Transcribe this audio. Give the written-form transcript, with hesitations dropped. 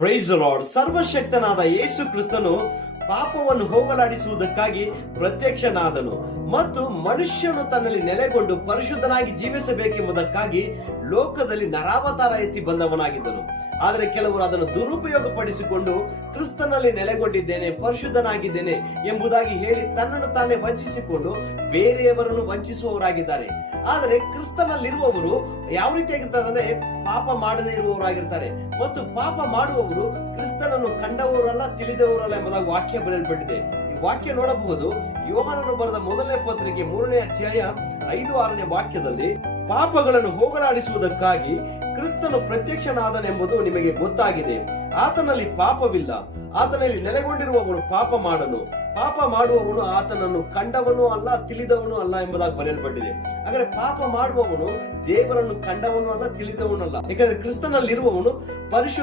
Price lord. ಸರ್ವಶಕ್ತನಾದ ಯೇಸು ಕ್ರಿಸ್ತನು ಪಾಪವನ್ನು ಹೋಗಲಾಡಿಸುವುದಕ್ಕಾಗಿ ಪ್ರತ್ಯಕ್ಷನಾದನು ಮತ್ತು ಮನುಷ್ಯನು ತನ್ನಲ್ಲಿ ನೆಲೆಗೊಂಡು ಪರಿಶುದ್ಧನಾಗಿ ಜೀವಿಸಬೇಕೆಂಬುದಕ್ಕಾಗಿ ಲೋಕದಲ್ಲಿ ನರಾವತಾರ ಎತ್ತಿ ಬಂದವನಾಗಿದ್ದನು. ಆದರೆ ಕೆಲವರು ಅದನ್ನು ದುರುಪಯೋಗ ಪಡಿಸಿಕೊಂಡು ಕ್ರಿಸ್ತನಲ್ಲಿ ನೆಲೆಗೊಂಡಿದ್ದೇನೆ, ಪರಿಶುದ್ಧನಾಗಿದ್ದೇನೆ ಎಂಬುದಾಗಿ ಹೇಳಿ ತನ್ನನ್ನು ತಾನೇ ವಂಚಿಸಿಕೊಂಡು ಬೇರೆಯವರನ್ನು ವಂಚಿಸುವವರಾಗಿದ್ದಾರೆ. ಆದರೆ ಕ್ರಿಸ್ತನಲ್ಲಿರುವವರು ಯಾವ ರೀತಿಯಾಗಿರ್ತಾರೆ ಅಂದ್ರೆ ಪಾಪ ಮಾಡದೇ ಇರುವವರಾಗಿರ್ತಾರೆ. ಮತ್ತು ಪಾಪ ಮಾಡುವವರು ಕ್ರಿಸ್ತನನ್ನು ಕಂಡವರಲ್ಲ, ತಿಳಿದವರಲ್ಲ ಎಂಬುದಾಗಿ ವಾಕ್ಯ ಬರೆಯಲ್ಪಟ್ಟಿದೆ. ಈ ವಾಕ್ಯ ನೋಡಬಹುದು. ಯೋಹಾನನು ಬರೆದ ಮೊದಲನೇ ಪತ್ರಿಕೆ 3ನೇ ಅಧ್ಯಾಯ 5-6ನೇ ವಾಕ್ಯದಲ್ಲಿ, ಪಾಪಗಳನ್ನು ಹೋಗಲಾಡಿಸುವುದಕ್ಕಾಗಿ ಕ್ರಿಸ್ತನು ಪ್ರತ್ಯಕ್ಷನಾದನೆಂಬುದು ನಿಮಗೆ ಗೊತ್ತಾಗಿದೆ. ಆತನಲ್ಲಿ ಪಾಪವಿಲ್ಲ. ಆತನಲ್ಲಿ ನೆಲೆಗೊಂಡಿರುವವನು ಪಾಪ ಮಾಡನು. ಪಾಪ ಮಾಡುವವನು ಆತನನ್ನು ಕಂಡವನು ಅಲ್ಲ, ತಿಳಿದವನು ಅಲ್ಲ ಎಂಬುದಾಗಿ ಬರೆಯಲ್ಪಟ್ಟಿದೆ. ಹಾಗಾದ್ರೆ ಪಾಪ ಮಾಡುವವನು ದೇವರನ್ನು ಕಂಡವನು ಅಲ್ಲ, ತಿಳಿದವನು ಅಲ್ಲ. ಯಾಕಂದ್ರೆ ಕ್ರಿಸ್ತನಲ್ಲಿರುವವನು ಪರಿಶುದ್ಧ